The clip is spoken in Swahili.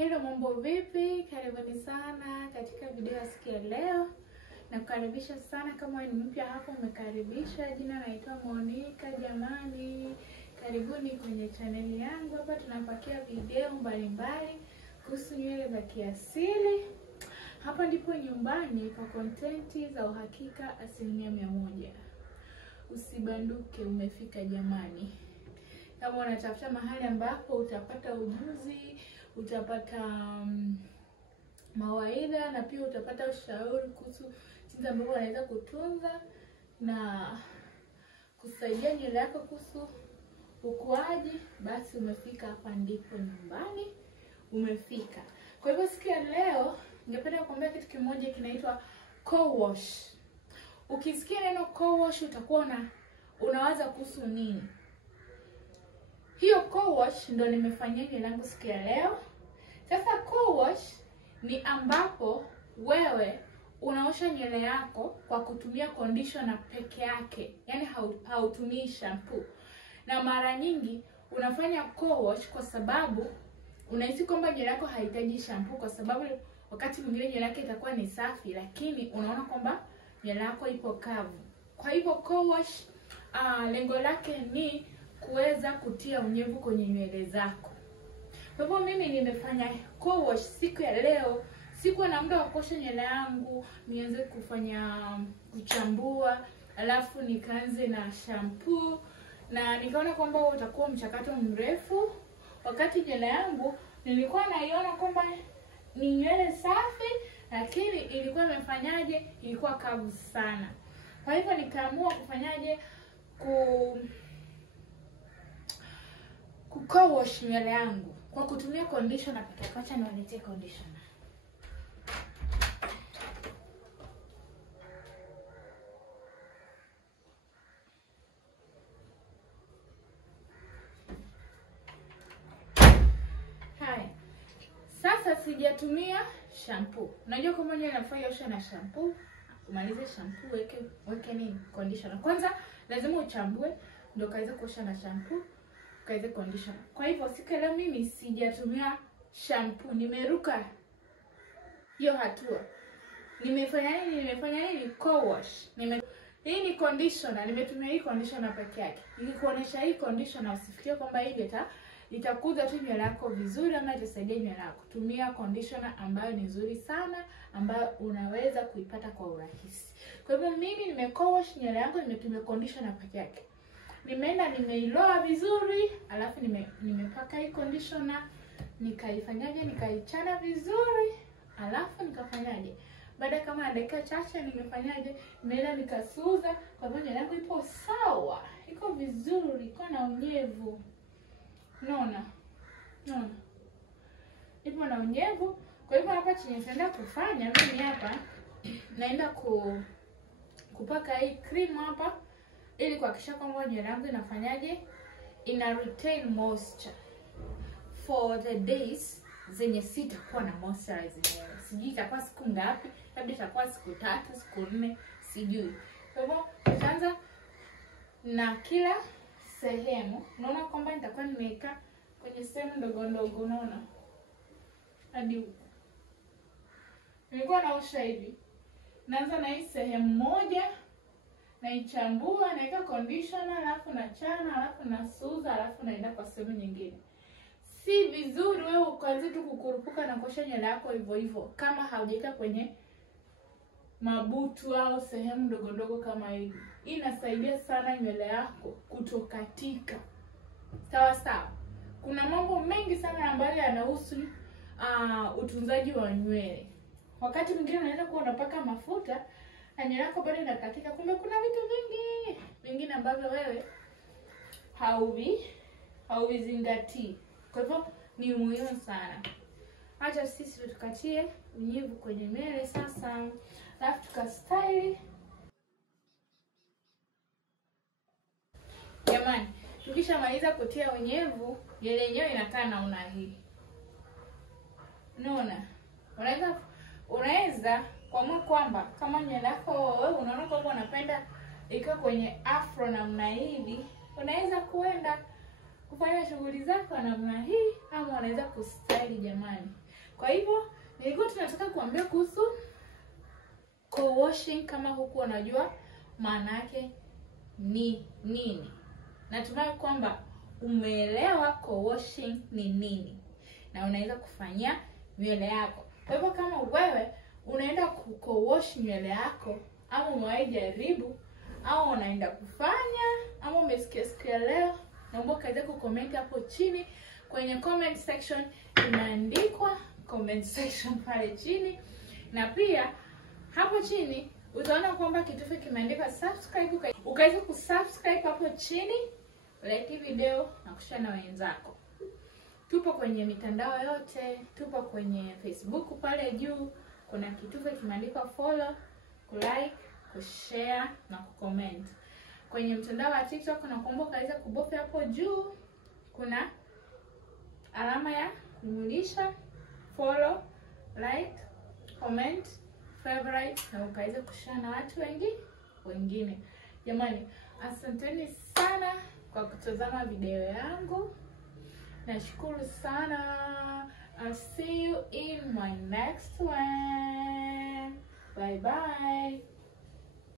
Hello, mambo vipi? Karibuni sana katika video ya siku ya leo. Nakukaribisha sana, kama ni mpya hapo umekaribisha. Jina naitwa Monica jamani. Karibuni kwenye chaneli yangu. Hapa tunapakia video mbalimbali kuhusu nywele za kiasili. Hapa ndipo nyumbani kwa kontenti za uhakika 100%. Usibanduke, umefika jamani. Kama unatafuta mahali ambapo utapata ujuzi, utapata mawaidha na pia utapata ushauri kuhusu jinsi ambavyo unaweza kutunza na kusaidia nywele yako kuhusu ukuaji, basi umefika, hapa ndipo nyumbani umefika. Kwa hivyo siku ya leo ningependa kukuambia kitu kimoja kinaitwa co-wash. Ukisikia neno co-wash utakuwa unawaza kuhusu nini? Hiyo co-wash ndo nimefanyia nywele yangu siku ya leo. Sasa co-wash ni ambapo wewe unaosha nywele yako kwa kutumia conditioner peke yake. Yaani hautumii shampoo. Na mara nyingi unafanya co-wash kwa sababu unahisi kwamba nywele yako haihitaji shampoo, kwa sababu wakati mwingine nywele yako itakuwa ni safi lakini unaona kwamba nywele yako ipo kavu. Kwa hivyo co-wash lengo lake ni kuweza kutia unyevu kwenye nywele zako. Kwa hivyo mimi nimefanya co-wash siku ya leo. Sikuwa na muda wa kuosha nywele yangu nianze kuchambua, alafu nikaanze na shampoo, na nikaona kwamba utakuwa mchakato mrefu. Wakati nywele yangu nilikuwa naiona kwamba ni nywele safi, lakini ilikuwa imefanyaje? Ilikuwa kavu sana. Kwa hivyo nikaamua kufanyaje? Co-wash nywele yangu kwa kutumia conditioner pekee yake. Acha niwaletee conditioner. Hai. Sasa sijatumia shampoo. Unajua kama nywele inafaa osha na shampoo, umalize shampoo weke nini? Conditioner. Kwanza lazima uchambue ndio kaweza kuosha na shampoo, kaweza conditioner. Kwa hivyo siku leo mimi sijatumia shampoo, nimeruka hiyo hatua. Nimefanya nini? Co-wash. Hii ni conditioner, nimetumia hii conditioner peke yake. Nikikuonesha hii conditioner usifikirie kwamba hii itakuza tu nywele yako vizuri ama itasaidia nywele yako. Tumia conditioner ambayo ni nzuri sana, ambayo unaweza kuipata kwa urahisi. Kwa hivyo mimi nime-co-wash nywele yangu, nimetumia conditioner peke yake. Nimeenda nimeiloa vizuri, alafu nimepaka hii conditioner, nikaifanyaje? Nikaichana vizuri, alafu nikafanyaje? Baada kama dakika chache nimefanyaje? Nimeenda nikasuza. Kwa hivyo nywele yangu ipo sawa, iko vizuri, iko na unyevu. Unaona? Ipo na unyevu. Kwa hivyo hapa chenye nitaenda kufanya mimi hapa, naenda kupaka hii cream hapa ili kuhakikisha kwamba nywele yangu inafanyaje? Ina retain moisture for the days zenye sitakuwa na moisturize nywele. Sijui itakuwa siku ngapi, labda itakuwa siku 3, siku 4, sijui. Kwa hivyo tutaanza na kila sehemu. Unaona kwamba nitakuwa nimeweka kwenye sehemu ndogo ndogo, unaona? Hadi huko. Nilikuwa naosha hivi. Naanza na hii sehemu moja, naichambua, naweka conditioner, alafu nachana, alafu nasuza, alafu naenda kwa sehemu nyingine. Si vizuri wewe ukaanza tu kukurupuka na kuosha nywele yako hivyo hivyo kama haujaweka kwenye mabutu au sehemu ndogo ndogo kama hivi. Hii inasaidia sana nywele yako kutokatika. Sawa sawa. Kuna mambo mengi sana ambayo yanahusu utunzaji wa nywele. Wakati mwingine unaweza kuwa unapaka mafuta na nywele yako bado inakatika, kumbe kuna vitu vingi vingine ambavyo wewe hauvizingatii. Kwa hivyo ni muhimu sana. Acha sisi tukatie unyevu kwenye nywele sasa, alafu tukastyle. Jamani, tukishamaliza kutia unyevu, nywele yenyewe inakaa namna hii. Unaona? Unaweza kuamua kwamba kama nywele yako wewe unaona kwamba unapenda iko kwenye afro namna hivi, unaweza kuenda kufanya shughuli zako namna hii, ama unaweza kustyle jamani. Kwa hivyo nilikuwa tunataka kuambia kuhusu co-washing, kama huku unajua maana yake ni nini. Natumai kwamba umeelewa co-washing ni nini na unaweza kufanyia nywele yako. Kwa hivyo kama wewe unaenda co-wash nywele yako, ama umewahi jaribu, au unaenda kufanya, ama umesikia leo, naomba kaje kucomment hapo chini kwenye comment section. Imeandikwa comment section pale chini, na pia hapo chini utaona kwamba kitufe kimeandikwa subscribe, ukaweza kusubscribe hapo chini, like video na kushare na wenzako. Tupo kwenye mitandao yote, tupo kwenye Facebook pale juu kuna kitufe kimeandikwa follow, like, kushare na kucomment. Kwenye mtandao wa TikTok nakuomba kaweza kubofya hapo juu, kuna alama ya kujumlisha, follow, like, comment, favorite na ukaweza kushare na watu wengine. Jamani, asanteni sana kwa kutazama video yangu. Nashukuru sana. I'll see you in my next one. Bye bye.